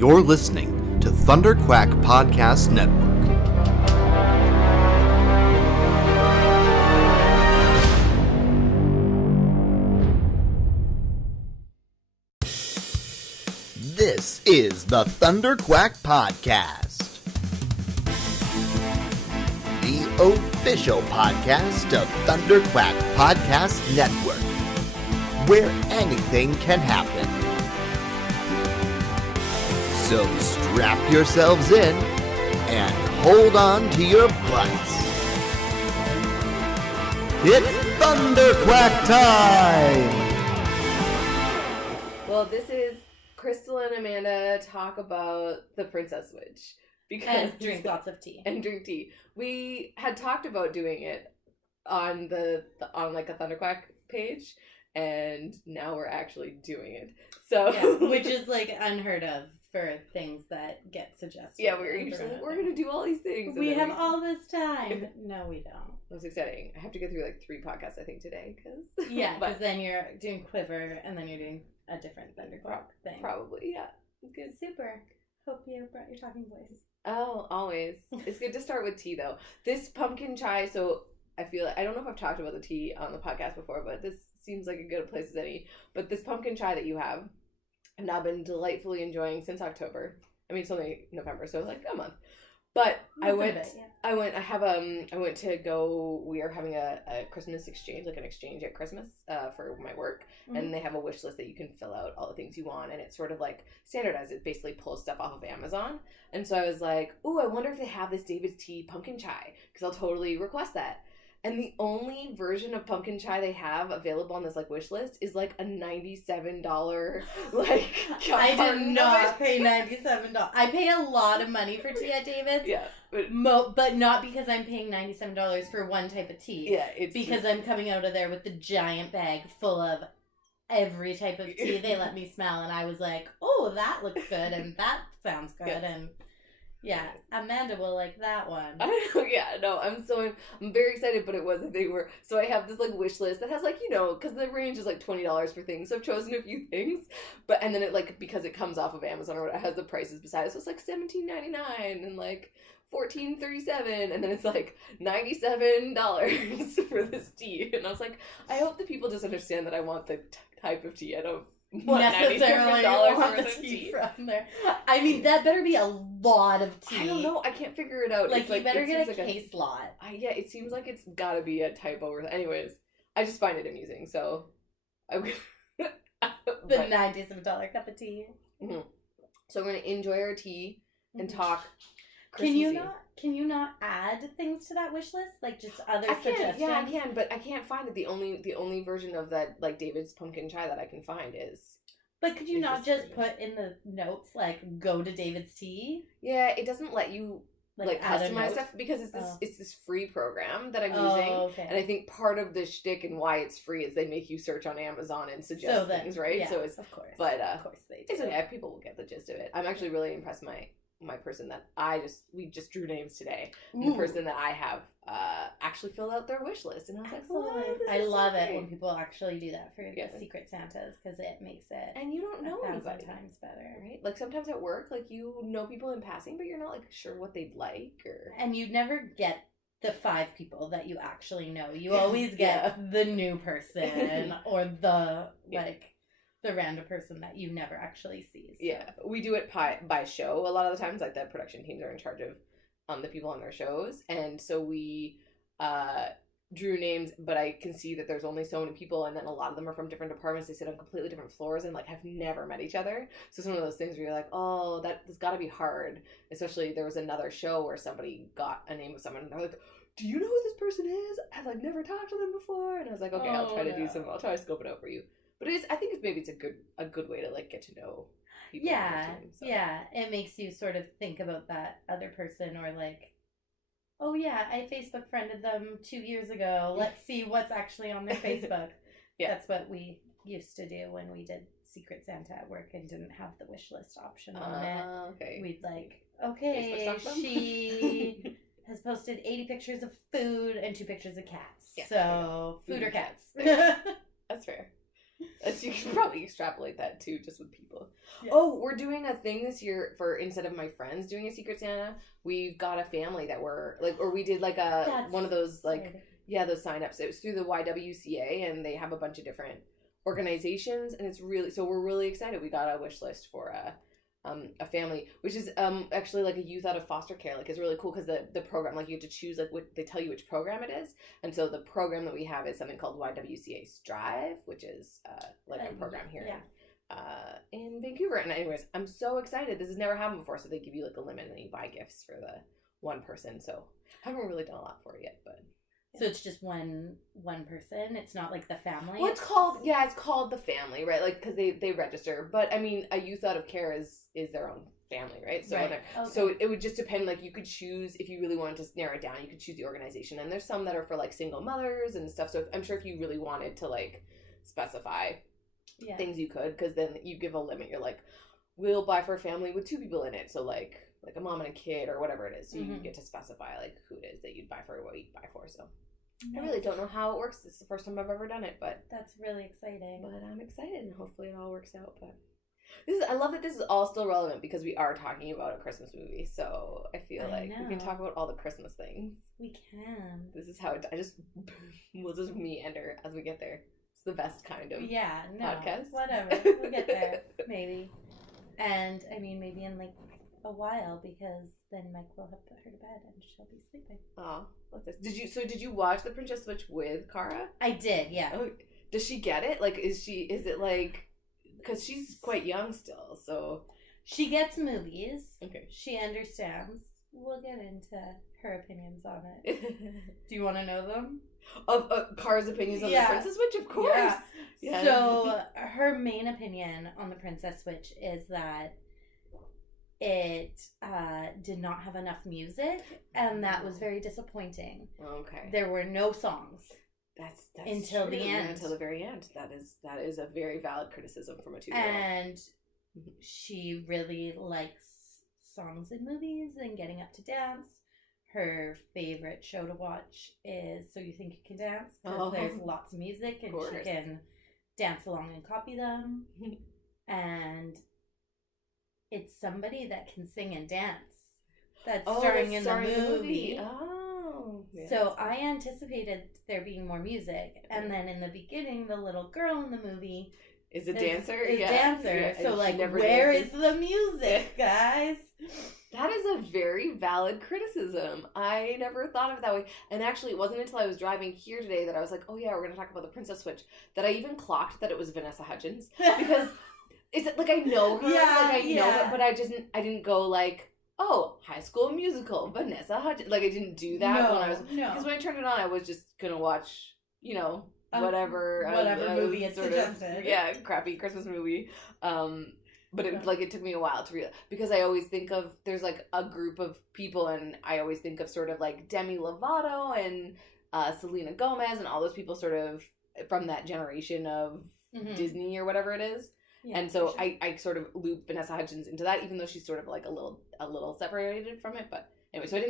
You're listening to Thunderquack Podcast Network. This is the Thunderquack Podcast, the official podcast of Thunderquack Podcast Network, where anything can happen. So strap yourselves in and hold on to your butts. It's Thunderquack time! Well, this is Crystal and Amanda talk about the Princess Switch. And drink lots of tea. And drink tea. We had talked about doing it on on like a Thunderquack page, and now we're actually doing it. So yeah, which is like unheard of for things that get suggested. Yeah, we're usually like, we're gonna do all these things. We have all this time. No, we don't. That's exciting. I have to get through like 3 podcasts I think today, because because then you're doing Quiver and then you're doing a different Thunderquack thing. Probably, yeah. It's good. Super. Hope you brought your talking voice. Oh, always. It's good to start with tea though. This pumpkin chai, so I feel I don't know if I've talked about the tea on the podcast before, but this seems like a good place as any. But this pumpkin chai that you have, I've now been delightfully enjoying since October. I mean, it's only November, so like a month. But I went to go, we are having a Christmas exchange, like an exchange at Christmas for my work. Mm-hmm. And they have a wish list that you can fill out all the things you want. And it's sort of like standardized. It basically pulls stuff off of Amazon. And so I was like, ooh, I wonder if they have this David's Tea pumpkin chai, because I'll totally request that. And the only version of pumpkin chai they have available on this like wish list is like a $97 like. I did not pay $97. I pay a lot of money for tea at David's. Yeah, but not because I'm paying $97 for one type of tea. Yeah, it's because I'm coming out of there with the giant bag full of every type of tea they let me smell, and I was like, oh, that looks good, and that sounds good, and. Yeah, Amanda will like that one. I'm very excited, but it was a thing where, so I have this like wish list that has like, because the range is like $20 for things, so I've chosen a few things, and then it like, because it comes off of Amazon or whatever, it has the prices beside it, so it's like $17.99 and like $14.37, and then it's like $97 for this tea, and I was like, I hope that people just understand that I want the type of tea. I don't necessarily want the tea from there. I mean, that better be a lot of tea. I don't know. I can't figure it out. Like, you better get a case lot. Yeah, it seems like it's gotta be a typo. Anyways, I just find it amusing, so the $97 cup of tea. Mm-hmm. So we're gonna enjoy our tea and talk. Can you not add things to that wish list? Like just other suggestions? Yeah, I can, but I can't find it. The only version of that, like David's pumpkin chai that I can find is. But could you not just put in the notes, like, go to David's Tea? Yeah, it doesn't let you like customize stuff because it's this free program that I'm using. Okay. And I think part of the shtick and why it's free is they make you search on Amazon and suggest things, right? Yeah, so it's of course. But of course they do. It's okay. People will get the gist of it. I'm actually really impressed. My person that we just drew names today. And the person that I have actually filled out their wish list, and I was like, "Oh, I love it when people actually do that for the Secret Santas, because it makes it and you don't know 1,000 times better, right? Like sometimes at work, like you know people in passing, but you're not like sure what they'd like, and you never get the 5 people that you actually know. You always get the new person or the the random person that you never actually see. So. Yeah, we do it by show a lot of the times. Like the production teams are in charge of the people on their shows, and so we drew names. But I can see that there's only so many people, and then a lot of them are from different departments. They sit on completely different floors and like have never met each other. So it's one of those things where you're like, oh, that's got to be hard. Especially there was another show where somebody got a name of someone, and they're like, do you know who this person is? I've like never talked to them before, and I was like, okay, I'll try to scope it out for you. But I think it's a good way to like get to know people. Yeah, yeah. It makes you sort of think about that other person, or like, oh yeah, I Facebook friended them 2 years ago. Let's see what's actually on their Facebook. Yeah, that's what we used to do when we did Secret Santa at work and didn't have the wish list option on it. Okay. We'd like, okay, she has posted 80 pictures of food and 2 pictures of cats. Yeah, so food or cats. That's fair. You can probably extrapolate that too, just with people. Yeah. Oh, we're doing a thing this year for, instead of my friends doing a Secret Santa, we've got a family that we're like, or we did like one of those like exciting. Yeah, those signups. It was through the YWCA, and they have a bunch of different organizations, and it's really, so we're really excited. We got a wish list for a family, which is actually like a youth out of foster care. Like, it's really cool because the program, like, you have to choose, like, what they tell you which program it is, and so the program that we have is something called YWCA Strive, which is like a program here. In Vancouver. And anyways, I'm so excited. This has never happened before, so they give you like a limit and then you buy gifts for the one person. So I haven't really done a lot for it yet, but So it's just one person. It's not like the family. Well, it's called the family, right? Like, because they register. But I mean, a youth out of care is their own family, right? So Okay. so it would just depend. Like, you could choose, if you really wanted to narrow it down, you could choose the organization. And there's some that are for like single mothers and stuff. So I'm sure if you really wanted to like specify things, you could, because then you give a limit. You're like, we'll buy for a family with 2 people in it. So like a mom and a kid or whatever it is. So you get to specify like who it is that you'd buy for, what you'd buy for. So I really don't know how it works. This is the first time I've ever done it, but that's really exciting. But I'm excited, and hopefully it all works out. But I love that this is all still relevant because we are talking about a Christmas movie. So I feel like we can talk about all the Christmas things. We can. This is how we'll just meander as we get there. It's the best kind of podcast. Whatever. We'll get there, maybe. And I mean, maybe in like a while, because then Mike will have put her to bed and she'll be sleeping. Oh, what's this? Did you watch The Princess Switch with Cara? I did, yeah. Oh, does she get it? Like, is it like, because she's quite young still, so she gets movies. Okay. She understands. We'll get into her opinions on it. Do you want to know them? Of Cara's opinions on The Princess Switch? Of course. Yeah. So her main opinion on The Princess Switch is that it did not have enough music, and that was very disappointing. Okay. There were no songs. That's until true. the end. Until the very end. That is a very valid criticism from a 2-year-old. And she really likes songs in movies and getting up to dance. Her favorite show to watch is So You Think You Can Dance, because there's lots of music and she can dance along and copy them. And it's somebody that can sing and dance that's starring in the movie. Oh. Yes. So I anticipated there being more music. And then in the beginning, the little girl in the movie is a dancer. Yeah, so like, where is the music, guys? That is a very valid criticism. I never thought of it that way. And actually, it wasn't until I was driving here today that I was like, oh yeah, we're going to talk about The Princess Switch, that I even clocked that it was Vanessa Hudgens. Because it's like, I know her, know her, but I didn't go like, oh, High School Musical, Vanessa Hudgens. Like, I didn't do that when I was, because when I turned it on, I was just going to watch, whatever movie it suggested. Crappy Christmas movie. But it took me a while to realize, because I always think of, there's like a group of people, and I always think of sort of like Demi Lovato and Selena Gomez and all those people sort of from that generation of Disney or whatever it is. Yeah, and so sure. I sort of loop Vanessa Hudgens into that, even though she's sort of like a little separated from it. But anyway, so I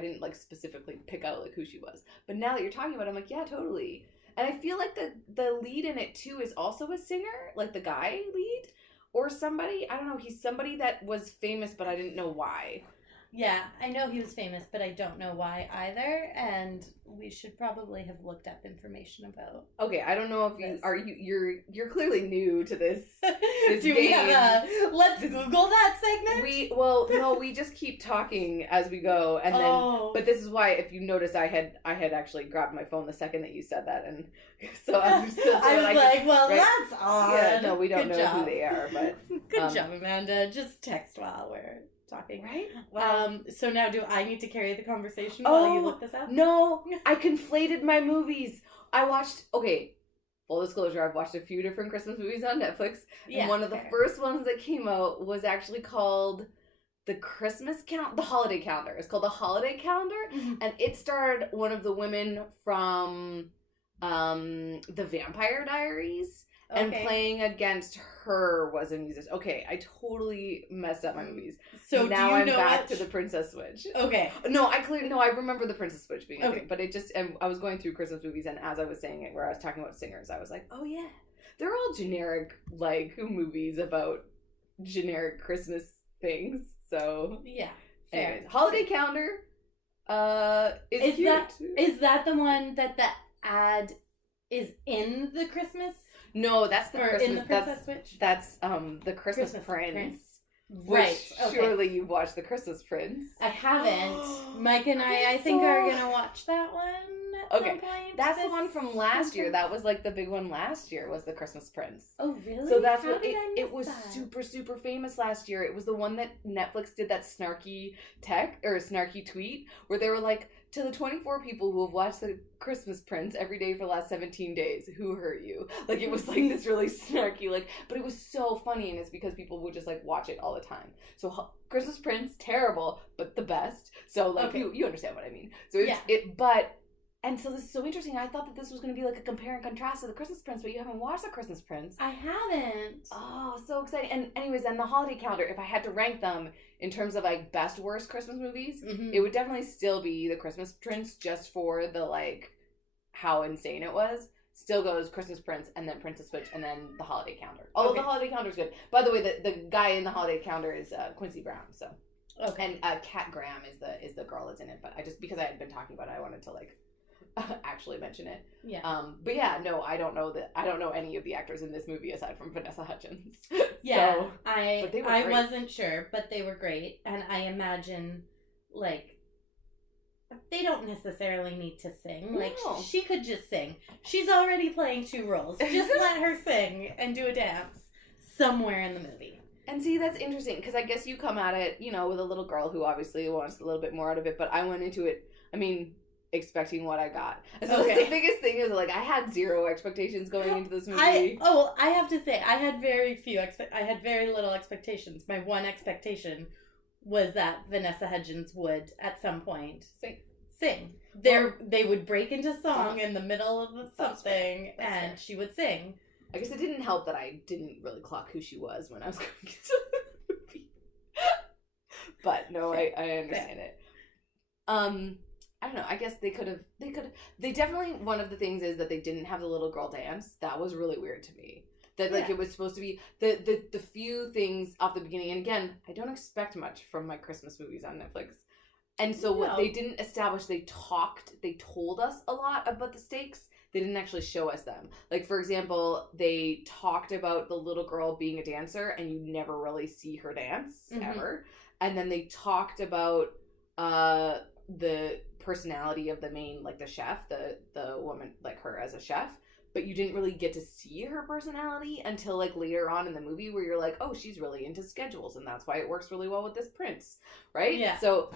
didn't like specifically pick out like who she was. But now that you're talking about it, I'm like, yeah, totally. And I feel like the lead in it too is also a singer, like the guy lead. Or somebody, I don't know, he's somebody that was famous, but I didn't know why. Yeah, I know he was famous, but I don't know why either, and we should probably have looked up information about. Okay, I don't know if you're clearly new to this. This Do game. We have a let's Google that segment? We just keep talking as we go, and then. But this is why, if you notice, I had actually grabbed my phone the second that you said that, and so I was like, that's odd. Yeah, no, we don't know who they are, but good job, Amanda. Just text while we're talking, right? So now do I need to carry the conversation while you look this up? No, I conflated my movies. I watched, full disclosure, I've watched a few different Christmas movies on Netflix, and one of the first ones that came out was actually called the Holiday Calendar. It's called The Holiday Calendar, and it starred one of the women from The Vampire Diaries. And playing against her was a musician. Okay, I totally messed up my movies. So now I'm back to The Princess Switch. Okay. No, I remember The Princess Switch being a thing, but it just, and I was going through Christmas movies, and as I was saying it, where I was talking about singers, I was like, oh yeah. they're all generic, like, movies about generic Christmas things. So yeah. anyways, holiday calendar is cute. Is that the one that the ad is in the Christmas? No, that's the Christmas. In the Princess Switch? That's the Christmas Prince. Right. Okay. Surely you've watched the Christmas Prince. I haven't. Mike and I think, are gonna watch that one at some point. That's the one from last year. That was like the big one last year, was the Christmas Prince. Oh, really? So that's How what did I miss it was that? super, super famous last year. It was the one that Netflix did that snarky snarky tweet where they were like, to the 24 people who have watched the Christmas Prince every day for the last 17 days, who hurt you? Like, it was like this really snarky, like, but it was so funny, and it's because people would just like watch it all the time. So Christmas Prince, terrible, but the best. So like, you understand what I mean. So it's and so this is so interesting. I thought that this was going to be like a compare and contrast to the Christmas Prince, but you haven't watched the Christmas Prince. I haven't. Oh, so exciting. And anyways, then the holiday calendar, if I had to rank them in terms of like best worst Christmas movies, it would definitely still be the Christmas Prince, just for the like how insane it was. Still goes Christmas Prince, and then Princess Switch, and then the holiday calendar. Although the holiday calendar is good. By the way, the guy in the holiday calendar is Quincy Brown. So and Kat Graham is the girl that's in it. But I just, because I had been talking about it, I wanted to like actually mention it. Yeah. But yeah, no, I don't know any of the actors in this movie aside from Vanessa Hudgens. Yeah. So, I wasn't sure, but they were great. And I imagine, like, they don't necessarily need to sing. Like, No. she could just sing. She's already playing two roles. Just let her sing and do a dance somewhere in the movie. And see, that's interesting, because I guess you come at it, you know, with a little girl who obviously wants a little bit more out of it, but I went into it, I mean, expecting what I got. So the biggest thing is, like, I had zero expectations going into this movie. I have to say, I had very little expectations. My one expectation was that Vanessa Hudgens would, at some point, sing. They would break into song in the middle of something, and she would sing. I guess it didn't help that I didn't really clock who she was when I was going into the movie. But no, I understand it. I don't know. I guess they definitely, one of the things is that they didn't have the little girl dance. That was really weird to me. That like it was supposed to be the few things off the beginning. And again, I don't expect much from my Christmas movies on Netflix. And so what they didn't establish, they told us a lot about the stakes. They didn't actually show us them. Like, for example, they talked about the little girl being a dancer, and you never really see her dance, ever. And then they talked about the personality of the main, like, the chef, the woman, like, her as a chef. But you didn't really get to see her personality until, like, later on in the movie, where you're like, oh, she's really into schedules, and that's why it works really well with this prince, right? Yeah. So,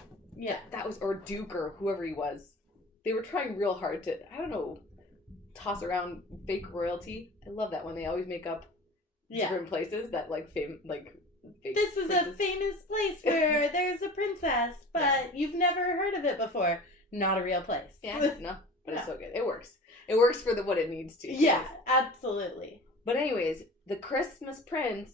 that was, or Duke, or whoever he was. They were trying real hard to, I don't know, toss around fake royalty. I love that when they always make up different places that like fake this is princess. A famous place where there's a princess, but you've never heard of it before. Not a real place. Yeah, no, but it's so good. It works. It works for what it needs to. Yeah, absolutely. But anyways, the Christmas Prince.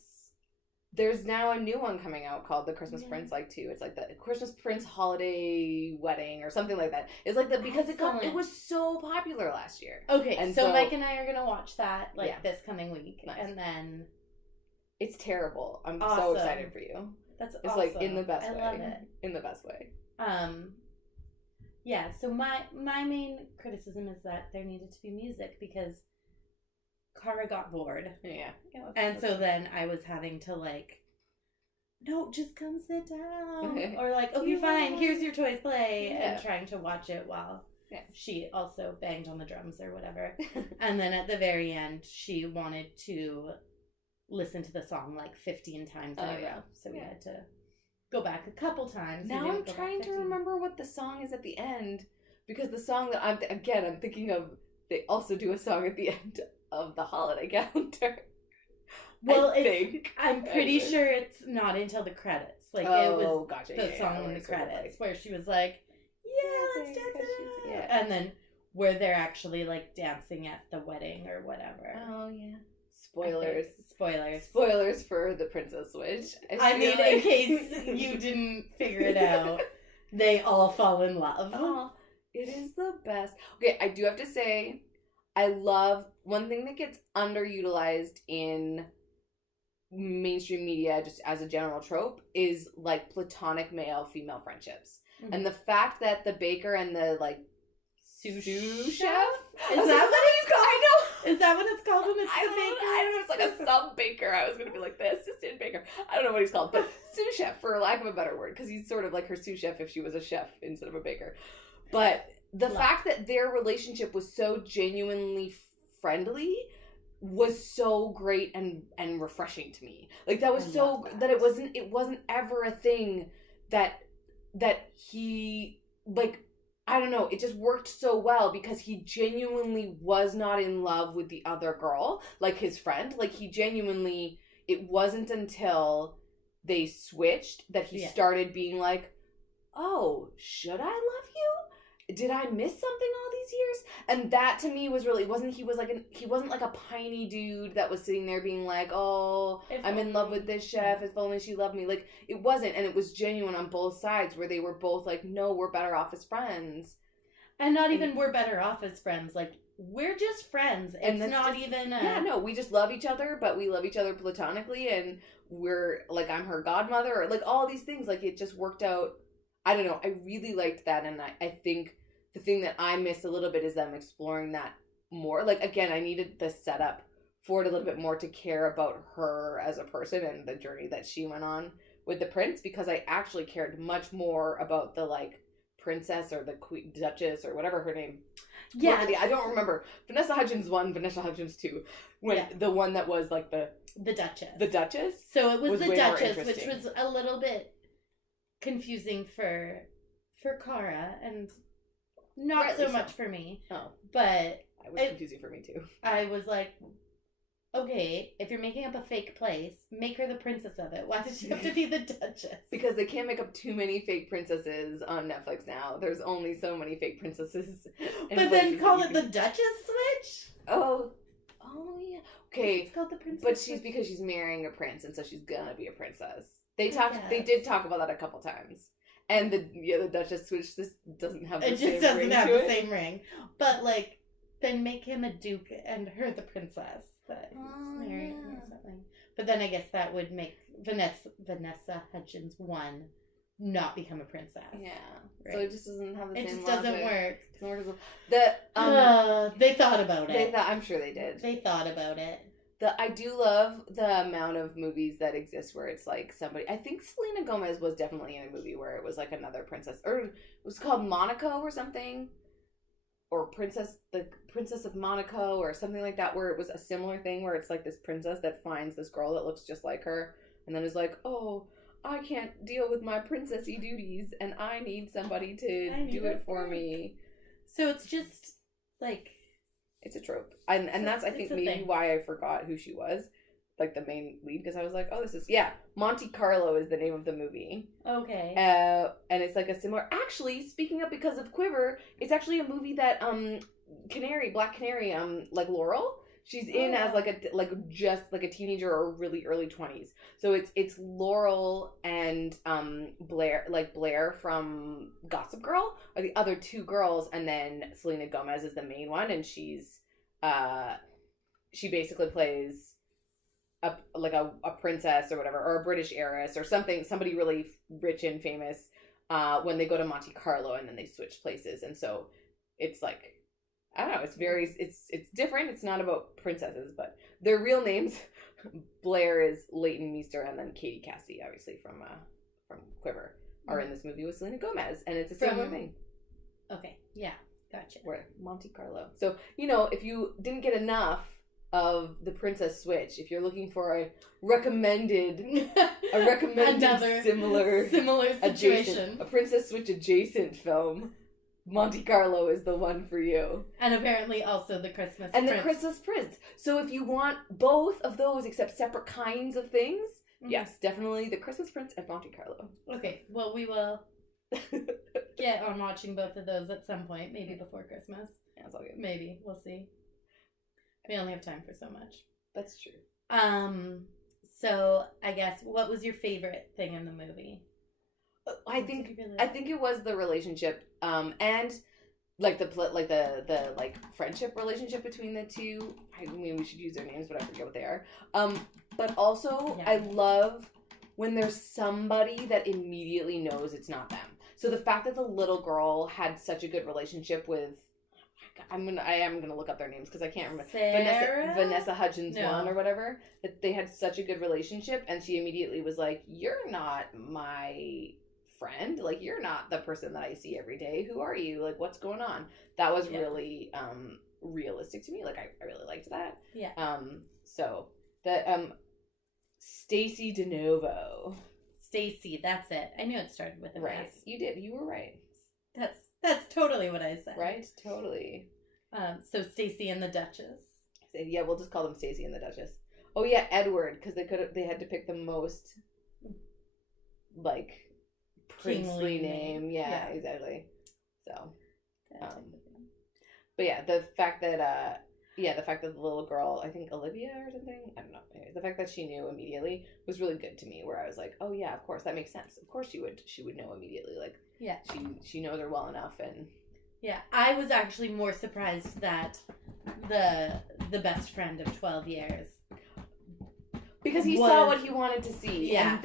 There's now a new one coming out called The Christmas Prince, like, 2. It's like the Christmas Prince Holiday Wedding or something like that. It's like because it was so popular last year. Okay, and so Mike and I are gonna watch that this coming week, and then it's terrible. I'm so excited for you. It's awesome. Like in the best way. I love it. In the best way. Yeah. So my main criticism is that there needed to be music because Kara got bored. Yeah. And so then I was having to no, just come sit down. Or okay, fine, here's your toys, play. Yeah. And trying to watch it while she also banged on the drums or whatever. And then at the very end, she wanted to listen to the song 15 times in a row. So we had to go back a couple times. Now I'm trying to remember what the song is at the end. Because the song that I'm thinking of, they also do a song at the end of the holiday calendar. Well, I'm pretty sure it's not until the credits. It was gotcha. The song in the credits where she was like, let's dance it. Yeah. And then where they're actually dancing at the wedding or whatever. Oh yeah. Spoilers for the Princess Switch. I mean, in case you didn't figure it out, they all fall in love. Oh, it is the best. Okay, I do have to say, I love one thing that gets underutilized in mainstream media just as a general trope is like platonic male female friendships. Mm-hmm. And the fact that the baker and the like sous chef is that what it's called? I know. Is that what it's called when it's the baker? I don't know. It's like a sub baker. I was gonna be like the assistant baker. I don't know what he's called, but sous chef for lack of a better word, because he's sort of like her sous chef if she was a chef instead of a baker. But the fact that their relationship was so genuinely friendly was so great and refreshing to me. Like that was that it wasn't ever a thing that he like, I don't know, it just worked so well because he genuinely was not in love with the other girl, like his friend. Like he genuinely, it wasn't until they switched that he started being like, oh, should I love you? Did I miss something all these years? And that to me was really, he wasn't like a piney dude that was sitting there being like, oh, I'm in love with this chef, if only she loved me. Like, it wasn't, and it was genuine on both sides where they were both like, no, we're better off as friends. And not even we're better off as friends. Like, we're just friends. It's not just, even yeah, no, we just love each other, but we love each other platonically, and we're, like, I'm her godmother, or like all these things. Like, it just worked out. I don't know. I really liked that, and I think the thing that I miss a little bit is them exploring that more. Like, again, I needed the setup for it a little bit more to care about her as a person and the journey that she went on with the prince, because I actually cared much more about the, like, princess or the queen, duchess or whatever her name. Yeah, I don't remember. Vanessa Hudgens 1, Vanessa Hudgens 2, when the one that was like the Duchess. The Duchess. So it was the Duchess, which was a little bit confusing for Cara and not so much for me. Oh, but it was confusing for me too. I was like, okay, if you're making up a fake place, make her the princess of it. Why does she have to be the Duchess? Because they can't make up too many fake princesses on Netflix now. There's only so many fake princesses. But then call it the Duchess Switch? Oh yeah. Okay. It's called the Princess But Switch. because she's marrying a prince, and so she's gonna be a princess. They did talk about that a couple times. And the Duchess Switch, this doesn't have the same ring. It just doesn't have the same ring. But, like, then make him a duke and her the princess. That marrying or something. But then I guess that would make Vanessa Hudgens 1 not become a princess. Yeah. Right? So it just doesn't have the same It just logic. doesn't work. It doesn't work as they thought about it. I'm sure they did. They thought about it. I do love the amount of movies that exist where it's like somebody, I think Selena Gomez was definitely in a movie where it was like another princess, or it was called Monaco or something, or the Princess of Monaco or something like that, where it was a similar thing where it's like this princess that finds this girl that looks just like her and then is like, oh, I can't deal with my princessy duties and I need somebody to do it for me. So it's just like, it's a trope. And that's, I think, maybe why I forgot who she was, like the main lead, because I was like, oh, this is, Monte Carlo is the name of the movie. Okay. And it's like a similar, actually, speaking of because of Quiver, it's actually a movie that, Black Canary, like Laurel, she's in as just like a teenager or really early 20s. So it's Laurel and Blair from Gossip Girl are the other two girls, and then Selena Gomez is the main one, and she basically plays a princess or whatever, or a British heiress or something, somebody really rich and famous, when they go to Monte Carlo, and then they switch places. And so it's like, I don't know, it's different. It's not about princesses, but their real names, Blair is Leighton Meester, and then Katie Cassie, obviously from Quiver, are in this movie with Selena Gomez, and it's a similar thing. Okay, yeah, gotcha. Where Monte Carlo. So, if you didn't get enough of the Princess Switch, if you're looking for a recommended similar situation, a Princess Switch adjacent film, Monte Carlo is the one for you. And apparently also the Christmas Prince. And the Christmas Prince. So if you want both of those except separate kinds of things, yes, definitely the Christmas Prince and Monte Carlo. Okay, well, we will get on watching both of those at some point, maybe before Christmas. Yeah, it's all good. Maybe, we'll see. We only have time for so much. That's true. So I guess, what was your favorite thing in the movie? I think it was the relationship, and like the like friendship relationship between the two. I mean, we should use their names, but I forget what they are. But also I love when there's somebody that immediately knows it's not them. So the fact that the little girl had such a good relationship with, I am gonna look up their names because I can't remember. Vanessa Hudgens one or whatever. That they had such a good relationship, and she immediately was like, "You're not my friend. Like, you're not the person that I see every day. Who are you? Like, what's going on?" That was really realistic to me. Like, I really liked that. Yeah. So the Stacy DeNovo. Stacy, that's it. I knew it started with an Right. S. You did. You were right. That's totally what I said. Right? Totally. So Stacy and the Duchess. Yeah, we'll just call them Stacy and the Duchess. Oh yeah, Edward, because they had to pick the most like princely name. Yeah, exactly. So, but yeah, the fact that the little girl, I think Olivia or something, I don't know. Anyways, the fact that she knew immediately was really good to me. Where I was like, oh yeah, of course that makes sense. Of course she would know immediately. Like, yeah, she knows her well enough. And yeah, I was actually more surprised that the best friend of 12 years, because he saw what he wanted to see. Yeah, and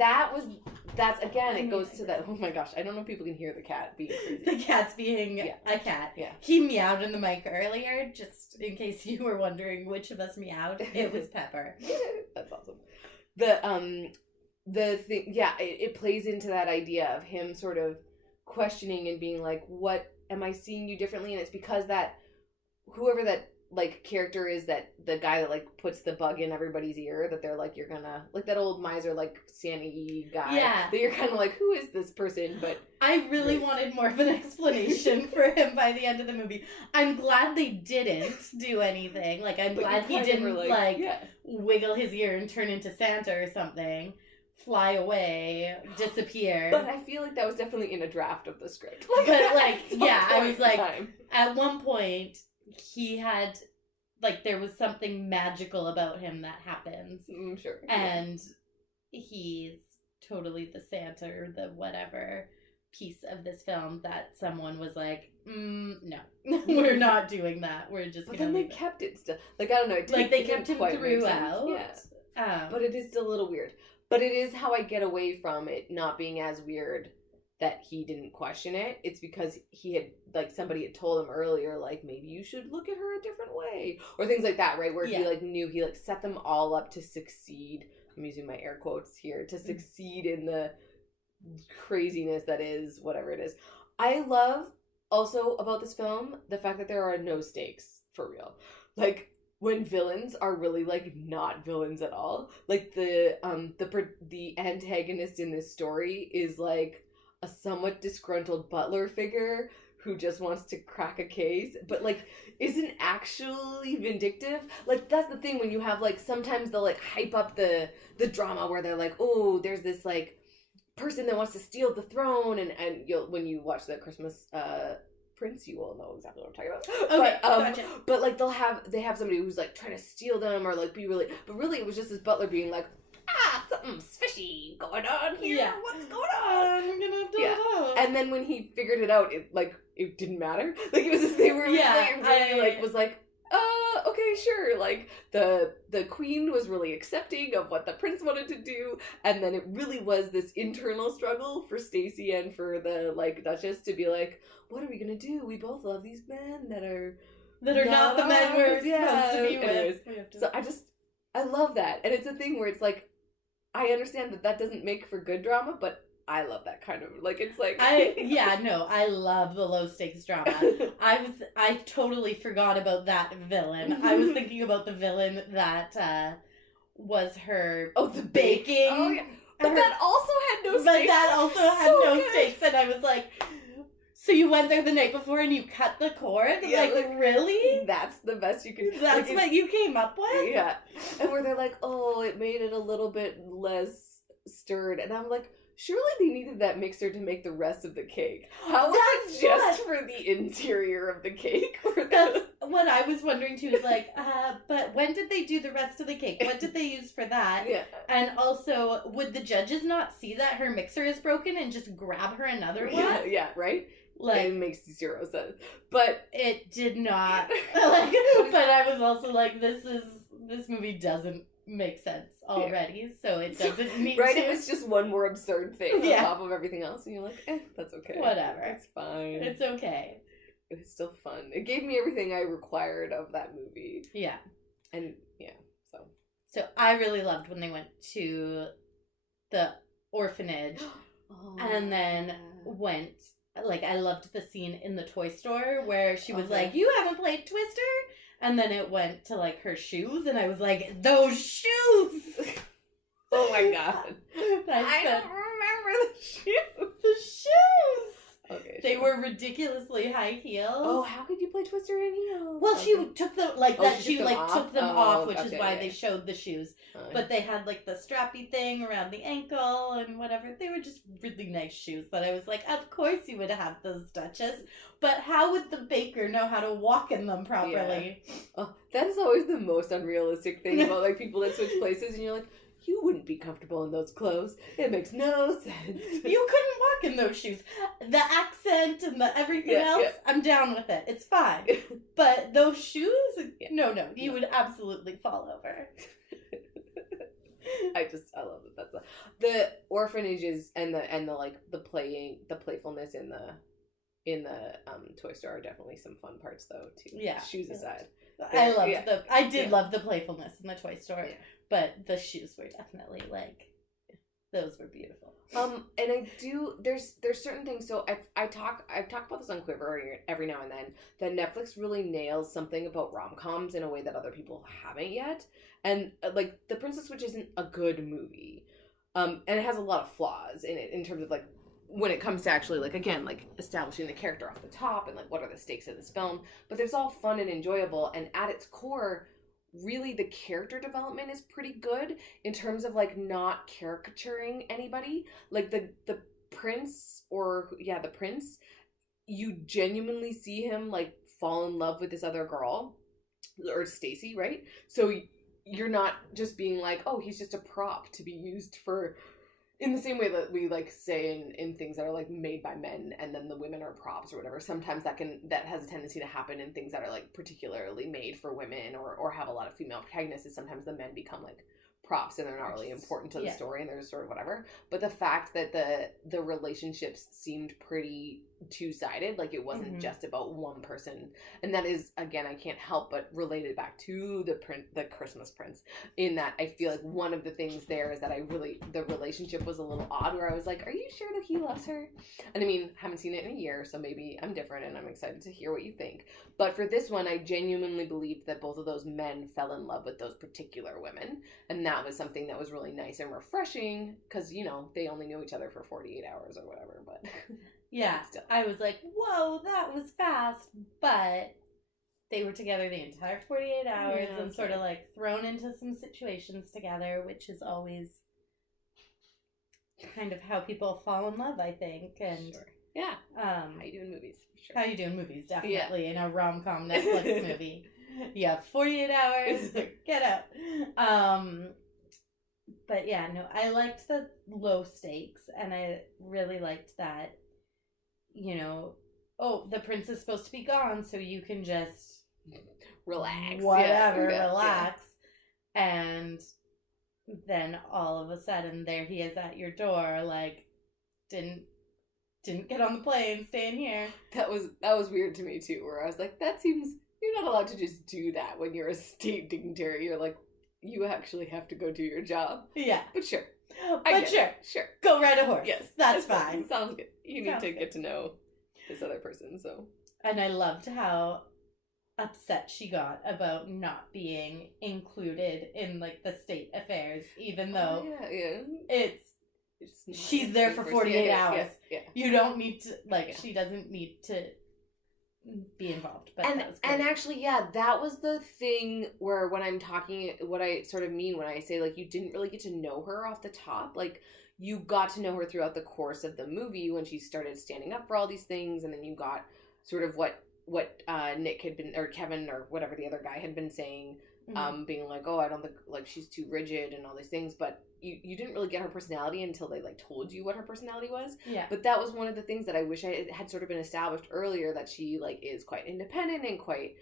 that's again, it goes to that. Oh my gosh, I don't know if people can hear the cat being crazy. The cat's being a cat. Yeah, he meowed in the mic earlier, just in case you were wondering which of us meowed. It was Pepper. That's awesome. The thing, it plays into that idea of him sort of questioning and being like, "What am I seeing you differently?" And it's because that whoever that like character is, that the guy that like puts the bug in everybody's ear, that they're like, you're gonna like that old miser like Santa-y guy. Yeah, that you're kind of like, who is this person? But I really wanted more of an explanation for him by the end of the movie. I'm glad they didn't do anything. Like, I'm glad he didn't wiggle his ear and turn into Santa or something, fly away, disappear. But I feel like that was definitely in a draft of the script. But like, yeah, I was like, at one point he had, like, there was something magical about him that happens. Sure. And he's totally the Santa or the whatever piece of this film that someone was like, no, we're not doing that. We're just but gonna then they kept it still. Like, I don't know. Like, they kept him throughout. Yeah. But it is still a little weird. But it is how I get away from it not being as weird that he didn't question it. It's because he had, like, somebody had told him earlier, like, maybe you should look at her a different way. Or things like that, right? Where he, like, knew, he, like, set them all up to succeed. I'm using my air quotes here. To succeed in the craziness that is whatever it is. I love, also, about this film, the fact that there are no stakes, for real. Like, when villains are really, like, not villains at all. Like, the antagonist in this story is, like, a somewhat disgruntled butler figure who just wants to crack a case, but, like, isn't actually vindictive. Like, that's the thing when you have, like, sometimes they'll, like, hype up the drama where they're like, oh, there's this, like, person that wants to steal the throne, and you'll, when you watch the Christmas Prince, you will know exactly what I'm talking about. Okay, gotcha. But, like, they have somebody who's, like, trying to steal them, or, like, be really, but really it was just this butler being like, something's fishy going on here. Yeah. What's going on? I'm gonna And then when he figured it out, it didn't matter. Like, it was this thing where was like, okay, sure. Like, the queen was really accepting of what the prince wanted to do, and then it really was this internal struggle for Stacy and for the, like, Duchess to be like, what are we gonna do? We both love these men that are not the men we're supposed to be with. So I love that. And it's a thing where it's like, I understand that doesn't make for good drama, but I love that kind of, like, it's like... I love the low stakes drama. I totally forgot about that villain. I was thinking about the villain that was her the baking. Oh, yeah. But that also had no stakes. But that also had no stakes, and I was like... So you went there the night before and you cut the cord? Yeah, like, really? That's the best you could... That's what you came up with? Yeah. And where they're like, oh, it made it a little bit less stirred. And I'm like, surely they needed that mixer to make the rest of the cake. How was it just for the interior of the cake? what I was wondering too is like, but when did they do the rest of the cake? What did they use for that? Yeah. And also, would the judges not see that her mixer is broken and just grab her another one? Yeah, right? Like, it makes zero sense. But it did not. Like, but I was also like, this movie doesn't make sense already, so it doesn't need right, to. it was just one more absurd thing on top of everything else, and you're like, that's okay. Whatever. It's fine. It's okay. It was still fun. It gave me everything I required of that movie. Yeah. And, So I really loved when they went to the orphanage and then went, like, I loved the scene in the toy store where she was like, you haven't played Twister? And then it went to, like, her shoes, and I was like, those shoes! Oh my god. I don't remember the shoes. The shoes! Okay. They were ridiculously high heels. Oh, how could you play Twister in heels? Well, she took them, like, that she, like, took them off, which is why yeah. they showed the shoes. But they had, like, the strappy thing around the ankle and whatever. They were just really nice shoes that I was like, of course you would have those, Duchess. But how would the baker know how to walk in them properly? Yeah. Oh, that is always the most unrealistic thing about, like, people that switch places, and you're like, you wouldn't be comfortable in those clothes. It makes no sense. You couldn't walk in those shoes. The accent and the everything else, I'm down with it. It's fine. But those shoes, no, you would absolutely fall over. I love that. That's the orphanages and the like the playfulness in the toy store are definitely some fun parts though too. Yeah, shoes aside. I did love the playfulness in the toy store, but the shoes were definitely like, those were beautiful. And I do. There's certain things. So I've talked about this on Quiver every now and then, that Netflix really nails something about rom-coms in a way that other people haven't yet. And like The Princess Switch isn't a good movie, and it has a lot of flaws in it in terms of like when it comes to actually like again like establishing the character off the top and like what are the stakes of this film. But there's all fun and enjoyable, and at its core, really the character development is pretty good in terms of like not caricaturing anybody. Like the prince the prince, you genuinely see him like fall in love with this other girl, or Stacy, right? So you're not just being like, oh, he's just a prop to be used for, in the same way that we like say in things that are like made by men and then the women are props or whatever. Sometimes that has a tendency to happen in things that are like particularly made for women or have a lot of female protagonists, is sometimes the men become like props and they're not really important to the story and they're just sort of whatever. But the fact that the relationships seemed pretty two-sided, like it wasn't just about one person, and that is, again, I can't help but relate it back to the Christmas Prince, in that I feel like one of the things there is that the relationship was a little odd, where I was like, are you sure that he loves her? And I mean, haven't seen it in a year, so maybe I'm different and I'm excited to hear what you think. But for this one, I genuinely believed that both of those men fell in love with those particular women, and that was something that was really nice and refreshing, because, you know, they only knew each other for 48 hours or whatever, but yeah, still. I was like, whoa, that was fast, but they were together the entire 48 hours and sort of like thrown into some situations together, which is always kind of how people fall in love, I think. And yeah, how you do in movies? Sure. How you do in movies, definitely, in a rom-com Netflix movie. Yeah, 48 hours, get out. But yeah, no, I liked the low stakes, and I really liked that, you know, oh, the prince is supposed to be gone, so you can just relax. Relax. And then all of a sudden, there he is at your door, like, didn't get on the plane, staying here. That was weird to me, too, where I was like, that seems, you're not allowed to just do that when you're a state dignitary. You're like, you actually have to go do your job. Yeah. But sure. Sure. Go ride a horse. Yes. That's fine. Sounds good. You need to get to know this other person, so. And I loved how upset she got about not being included in, like, the state affairs, even though she's there for 48 hours. Yeah. You don't need to, like, she doesn't need to be involved. But and actually, that was the thing where when I'm talking, what I sort of mean when I say, like, you didn't really get to know her off the top. Like, you got to know her throughout the course of the movie when she started standing up for all these things, and then you got sort of what what Nick had been, or Kevin, or whatever the other guy had been saying, being like, oh, I don't think, like, she's too rigid and all these things, but you didn't really get her personality until they, like, told you what her personality was. Yeah. But that was one of the things that I wish I had sort of been established earlier, that she, like, is quite independent and quite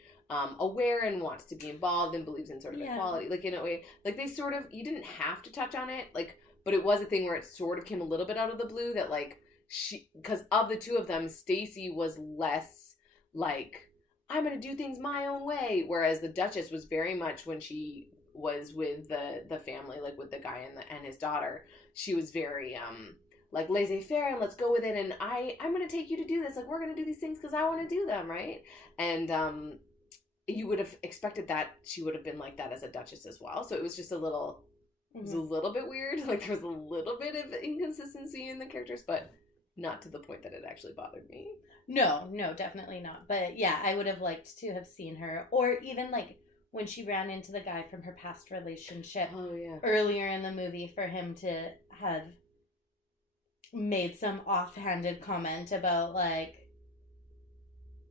aware and wants to be involved and believes in sort of equality. Like, in a way, like, they sort of, you didn't have to touch on it, like, but it was a thing where it sort of came a little bit out of the blue that, like, because of the two of them, Stacy was less, like, I'm going to do things my own way. Whereas the Duchess was very much, when she was with the family, like with the guy and his daughter, she was very, like, laissez-faire, and let's go with it. And I'm going to take you to do this. Like, we're going to do these things because I want to do them, right? And you would have expected that she would have been like that as a Duchess as well. So it was just a little, it was a little bit weird. Like, there was a little bit of inconsistency in the characters, but not to the point that it actually bothered me. No, definitely not. But yeah, I would have liked to have seen her, or even like when she ran into the guy from her past relationship earlier in the movie, for him to have made some offhanded comment about, like,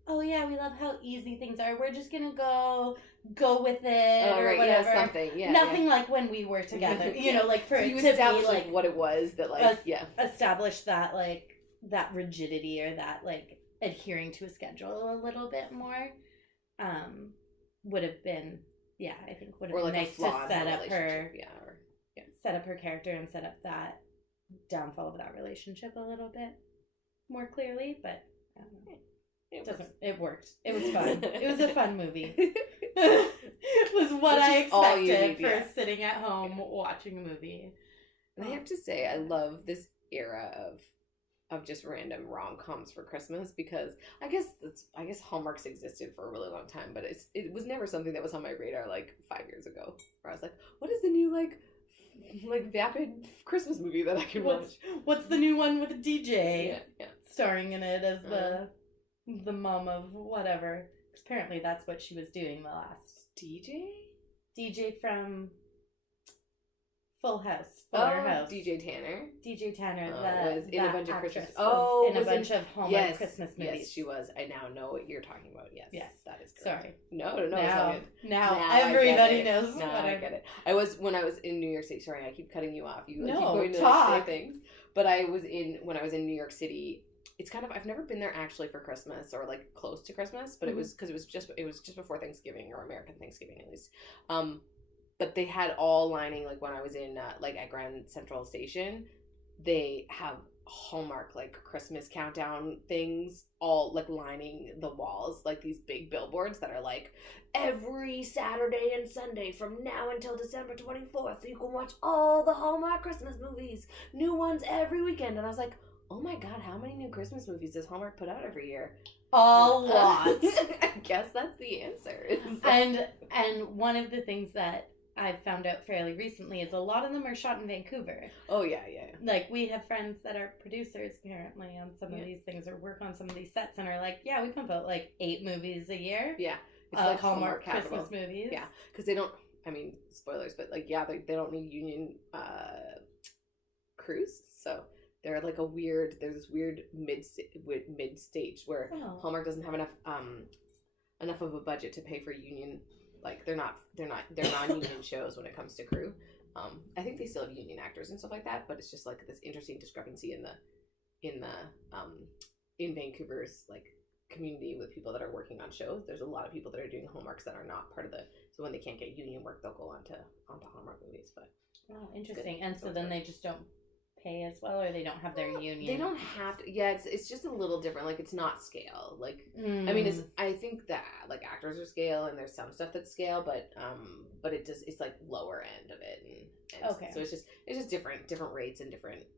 oh yeah, we love how easy things are. We're just gonna go with it, or whatever. Yeah, something. Yeah, nothing like when we were together. You know, like for so it you to establish, be like what it was that, like, establish that, like, that rigidity, or that, like, adhering to a schedule a little bit more, would have been, I think would have been like nice to set up her, set up her character and set up that downfall of that relationship a little bit more clearly. But I don't know. It worked. It was fun. It was a fun movie. It was what I expected for sitting at home watching a movie. And I have to say, I love this era of just random rom-coms for Christmas, because I guess Hallmark's existed for a really long time, but it was never something that was on my radar like 5 years ago, where I was like, what is the new like vapid Christmas movie that I can watch? What's the new one with DJ starring in it as the mom of whatever? 'Cause apparently that's what she was doing the last. DJ from Full House. Fuller House. DJ Tanner. Was in a bunch of Christmas. In a bunch of Hallmark Christmas movies. Yes, she was. I now know what you're talking about. Yes, that is correct. Sorry. No. Now everybody knows. Now I get it. When I was in New York City. Sorry, I keep cutting you off. You keep going to say things. But when I was in New York City. It's kind of, I've never been there actually for Christmas, or like close to Christmas, but it was because it was just before Thanksgiving, or American Thanksgiving at least. But they had all lining, like when I was in like at Grand Central Station, they have Hallmark like Christmas countdown things all like lining the walls, like these big billboards that are like, every Saturday and Sunday from now until December 24th, you can watch all the Hallmark Christmas movies, new ones every weekend. And I was like, oh my god, how many new Christmas movies does Hallmark put out every year? A lot. I guess that's the answer. And one of the things that I've found out fairly recently is a lot of them are shot in Vancouver. Oh yeah. Like, we have friends that are producers apparently on some of these things, or work on some of these sets, and are like, we pump out like 8 movies a year. Yeah, it's like Hallmark Christmas movies. Yeah, because they don't. I mean, spoilers, but like, they don't need union crews, so. They're like there's this weird mid stage where Hallmark doesn't have enough of a budget to pay for union, like they're non-union shows when it comes to crew. I think they still have union actors and stuff like that, but it's just like this interesting discrepancy in Vancouver's like community with people that are working on shows. There's a lot of people that are doing Hallmarks that are not part of so when they can't get union work, they'll go onto Hallmark movies. But interesting. And so then they just don't pay as well, or they don't have their union. They don't have to. Yeah, it's just a little different. Like, it's not scale. Like, I mean, I think that like actors are scale, and there's some stuff that's scale, but it's like lower end of it, and okay. So it's just different rates and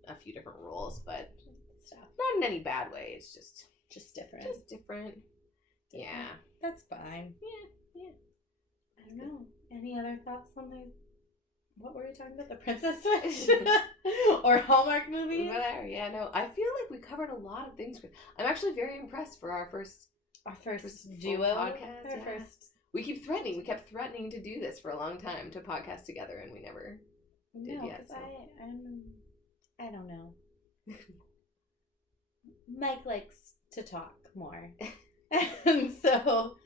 a few different rules, but not in any bad way. It's just different. Just different. Yeah, that's fine. Yeah. I don't know. Any other thoughts on what were we talking about? The Princess Switch? Or Hallmark movies? Whatever, yeah, no. I feel like we covered a lot of things. I'm actually very impressed for our first duo podcast. We kept threatening to do this for a long time, to podcast together, and we never did yet. So. I don't know. Mike likes to talk more. And so,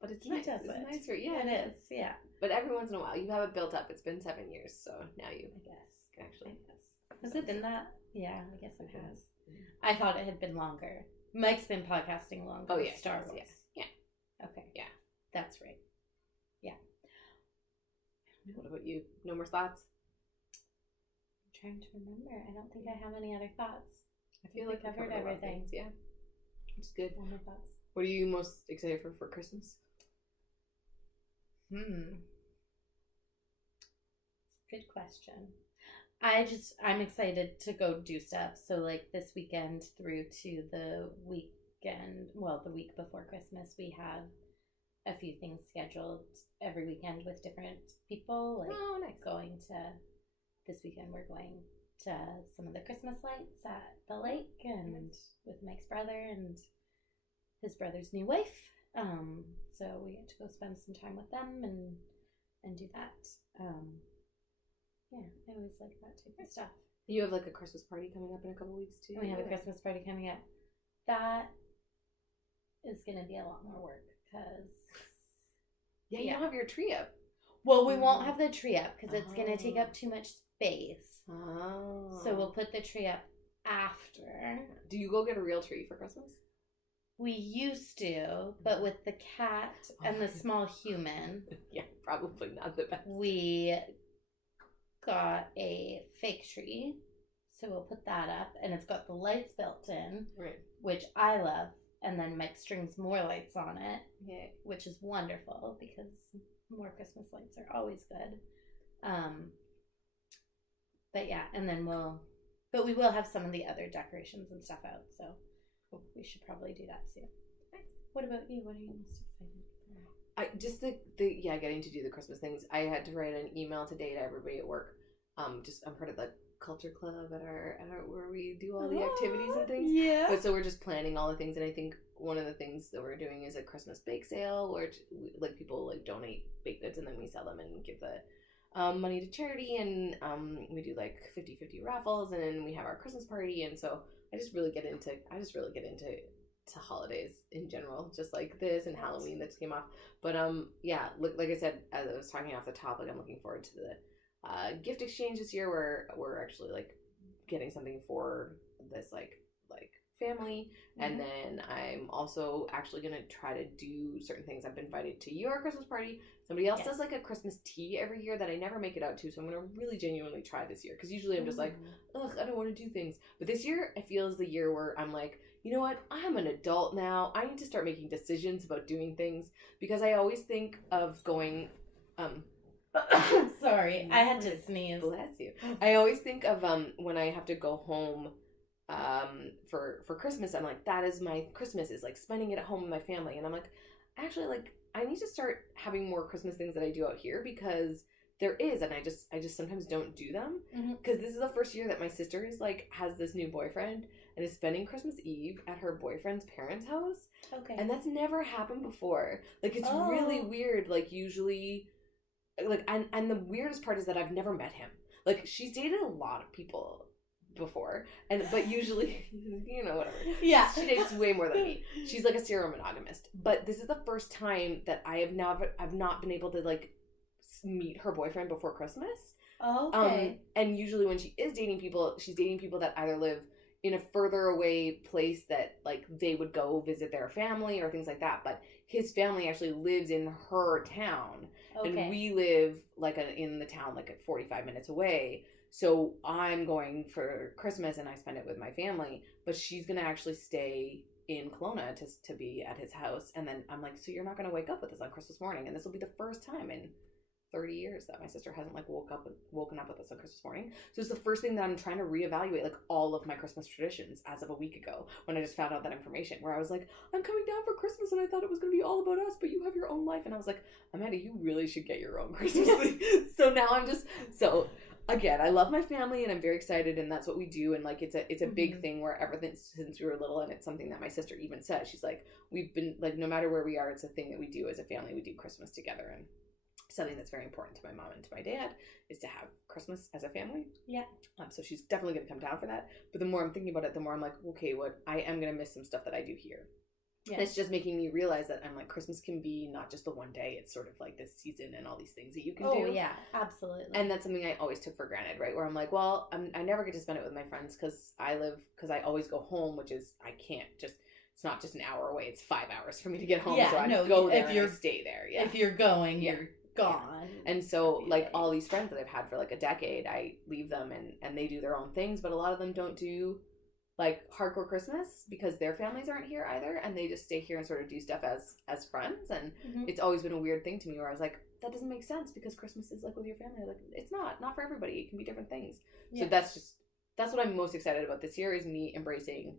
but it's he nice. does It's it. nice for you. It is, yeah. But every once in a while, you have it built up. It's been 7 years, so now you I guess. can actually. Has it been that? Yeah, I guess it has. Mhm. I thought it had been longer. Mike's been podcasting longer. Oh, with yeah, Star yes, Wars. yeah. Okay. Yeah. That's right. What about you? No more thoughts? I'm trying to remember. I don't think I have any other thoughts. I feel we like we covered a lot of everything. things, yeah. It's good. No more thoughts. What are you most excited for Christmas? Good question. I'm excited to go do stuff. So like this weekend through to the weekend, well, the week before Christmas, we have a few things scheduled every weekend with different people. Like nice. This weekend we're going to some of the Christmas lights at the lake and with Mike's brother and his brother's new wife. So we get to go spend some time with them and do that. Yeah, I always like that type of stuff. You have like a Christmas party coming up in a couple weeks too. We have a Christmas party coming up. That is going to be a lot more work because you don't have your tree up. Well, we won't have the tree up because it's going to take up too much space. Oh. So we'll put the tree up after. Do you go get a real tree for Christmas? We used to, but with the cat and the small human. Yeah, probably not the best. We got a fake tree. So we'll put that up. And it's got the lights built in. Right. Which I love. And then Mike strings more lights on it. Yeah. Which is wonderful because more Christmas lights are always good. But yeah, and then we will have some of the other decorations and stuff out, so we should probably do that soon. What about you? What are you most excited for? I just getting to do the Christmas things. I had to write an email today to everybody at work. I'm part of the culture club at our where we do all the activities and things. Yeah. But so we're just planning all the things, and I think one of the things that we're doing is a Christmas bake sale, where like people like donate baked goods and then we sell them and give the money to charity, and we do like 50-50 raffles, and then we have our Christmas party, and so I just really get into holidays in general, just like this and Halloween that just came off. But like I said, as I was talking off the top, like I'm looking forward to the gift exchange this year, where we're actually like getting something for this like family. And then I'm also actually gonna try to do certain things. I've been invited to your Christmas party. Somebody else does like a Christmas tea every year that I never make it out to, so I'm gonna really genuinely try this year, because usually I'm just like, ugh, I don't want to do things. But this year I feel is the year where I'm like, you know what, I'm an adult now, I need to start making decisions about doing things, because I always think of going sorry, I had to sneeze. Bless you. I always think of when I have to go home for Christmas. I'm like, that is my Christmas, is like spending it at home with my family. And I'm like, actually, like I need to start having more Christmas things that I do out here, because there is, and I just sometimes don't do them, because this is the first year that my sister is like has this new boyfriend and is spending Christmas Eve at her boyfriend's parents' house. Okay. And that's never happened before. Like it's really weird. Like usually, like and the weirdest part is that I've never met him. Like she's dated a lot of people before, but usually, you know, whatever. Yeah. She dates way more than me. She's like a serial monogamist. But this is the first time that I've not been able to like meet her boyfriend before Christmas. Oh, okay. And usually when she is dating people, she's dating people that either live in a further away place that like they would go visit their family or things like that. But his family actually lives in her town. Okay. And we live like in the town like at 45 minutes away. So I'm going for Christmas and I spend it with my family, but she's going to actually stay in Kelowna to be at his house. And then I'm like, so you're not going to wake up with us on Christmas morning. And this will be the first time in 30 years that my sister hasn't like woken up with us on Christmas morning. So it's the first thing that I'm trying to reevaluate like all of my Christmas traditions as of a week ago, when I just found out that information, where I was like, I'm coming down for Christmas and I thought it was going to be all about us, but you have your own life. And I was like, Amanda, you really should get your own Christmas thing. So now I'm just again, I love my family and I'm very excited, and that's what we do. And like it's a big thing where everything since we were little, and it's something that my sister even said. She's like, we've been like, no matter where we are, it's a thing that we do as a family. We do Christmas together, and something that's very important to my mom and to my dad is to have Christmas as a family. Yeah. So she's definitely going to come down for that. But the more I'm thinking about it, the more I'm like, okay, what I am going to miss some stuff that I do here. Yeah. It's just making me realize that I'm like, Christmas can be not just the one day. It's sort of like this season and all these things that you can do. Oh, yeah, absolutely. And that's something I always took for granted, right? Where I'm like, well, I never get to spend it with my friends because I always go home, which is, I can't just, it's not just an hour away. It's 5 hours for me to get home. Yeah, so I no, go there if you're, and I stay there. Yeah. If you're going, you're gone. Yeah. And so, like, all these friends that I've had for like a decade, I leave them and they do their own things, but a lot of them don't do like hardcore Christmas because their families aren't here either, and they just stay here and sort of do stuff as friends. And it's always been a weird thing to me where I was like, that doesn't make sense because Christmas is like with your family. Like, it's not for everybody. It can be different things. So that's what I'm most excited about this year, is me embracing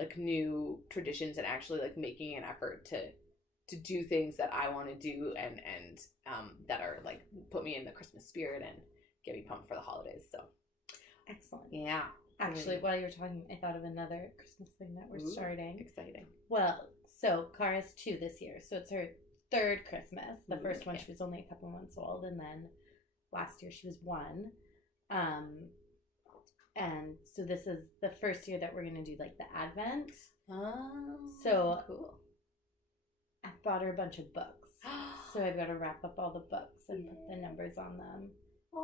like new traditions and actually like making an effort to do things that I want to do and that are like put me in the Christmas spirit and get me pumped for the holidays. So excellent. Yeah. Actually, while you were talking, I thought of another Christmas thing that we're starting. Exciting. Well, so Kara's 2 this year, so it's her 3rd Christmas. The first one, she was only a couple months old, and then last year she was 1. And so this is the first year that we're going to do, like, the Advent. Oh, so cool. I bought her a bunch of books. So I've got to wrap up all the books and put the numbers on them.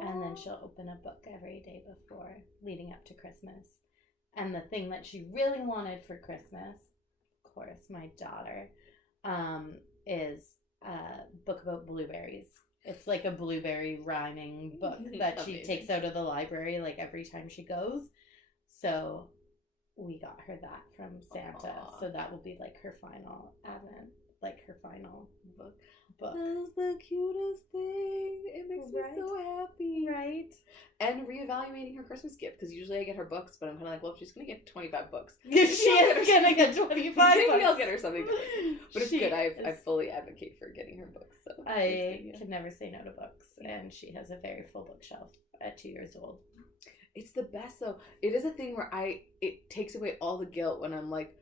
And then she'll open a book every day before, leading up to Christmas. And the thing that she really wanted for Christmas, of course, my daughter, is a book about blueberries. It's like a blueberry rhyming book that she takes out of the library like every time she goes. So we got her that from Santa. Aww. So that will be like her final Advent, like her final book. That's the cutest thing. It makes me so happy. Right? And reevaluating her Christmas gift, because usually I get her books, but I'm kind of like, well, if she's going to get 25 books. She is going to get 25 books. Maybe I'll get her something different. But it's good. I fully advocate for getting her books. So I can never say no to books. And she has a very full bookshelf at 2 years old. It's the best, though. It is a thing where it takes away all the guilt when I'm like,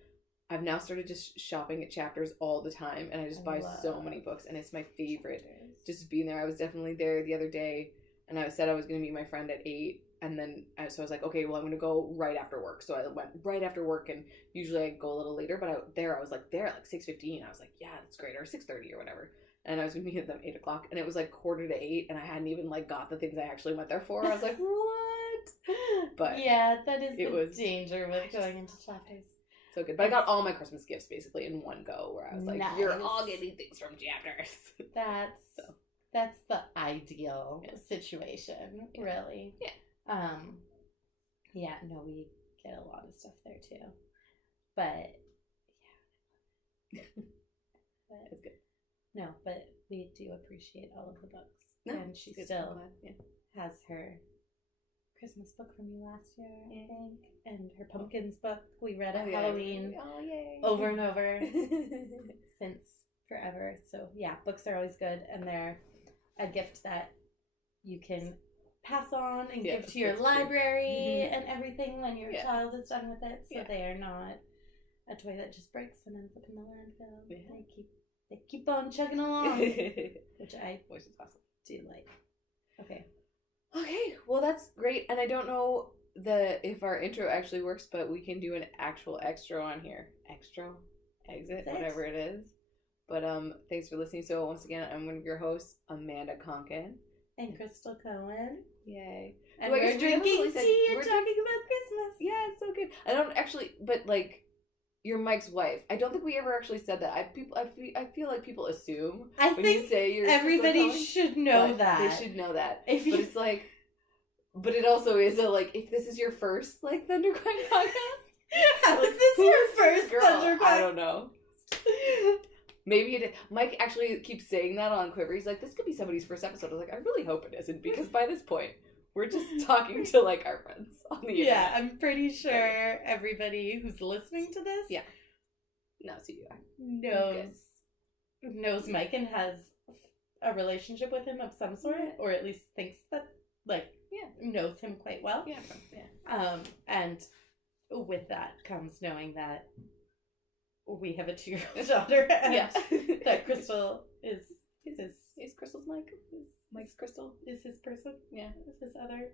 I've now started just shopping at Chapters all the time, and I just buy so many books, and it's my favorite. Chapters. Just being there. I was definitely there the other day, and I said I was going to meet my friend at 8, and then so I was like, okay, well, I'm going to go right after work. So I went right after work, and usually I go a little later, but I was like there at like 6:15. I was like, yeah, that's great, or 6:30 or whatever. And I was going to meet them at 8 o'clock, and it was like 7:45, and I hadn't even like got the things I actually went there for. I was like, what? But yeah, that is the danger with going into Chapters. So good. But I got all my Christmas gifts basically in one go, where I was like, nice. You're all getting things from Chapters. That's the ideal situation, really. Yeah. Yeah, no, we get a lot of stuff there too. But yeah. It's good. No, but we do appreciate all of the books. No, and she still has her Christmas book from you last year, I think, and her pumpkins book we read at Halloween over and over since forever. So yeah, books are always good, and they're a gift that you can pass on and give to your library and everything when your child is done with it. So they are not a toy that just breaks and ends up in the landfill. Yeah. They keep on chugging along, which is awesome. Do like. Okay, well that's great, and I don't know if our intro actually works, but we can do an actual extra on here. Exit, whatever it is. But thanks for listening. So once again, I'm one of your hosts, Amanda Konkin. And Crystal Cohen. Yay. And we're drinking tea and talking about Christmas. Yeah, it's so good. I don't actually, but like, you're Mike's wife. I don't think we ever actually said that. I feel like people assume when you say you're everybody should know that. They should know that. But it's like, but it also is like, if this is your first like Thunderquack podcast. How is this your first Thunderquack? I don't know. Maybe it is. Mike actually keeps saying that on Quiver. He's like, this could be somebody's first episode. I was like, I really hope it isn't, because by this point, we're just talking to like our friends on the internet. Yeah, I'm pretty sure everybody who's listening to this knows who you are. Knows Mike and has a relationship with him of some sort, or at least thinks that knows him quite well. And with that comes knowing that we have a 2-year-old daughter, and that Crystal is Crystal's Mike. Mike's Crystal is his person. Yeah, is his other.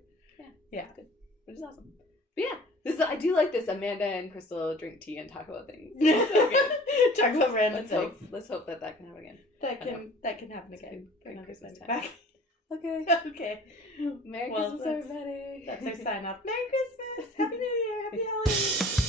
Yeah, it's good. Which is awesome. But yeah, I do like this. Amanda and Crystal drink tea and talk about things. Talk about random things. Let's hope that can happen again. That can happen again. During Christmas time. Back. Okay. Okay. Merry Christmas, everybody. That's our sign off. Merry Christmas. Happy New Year. Happy Halloween.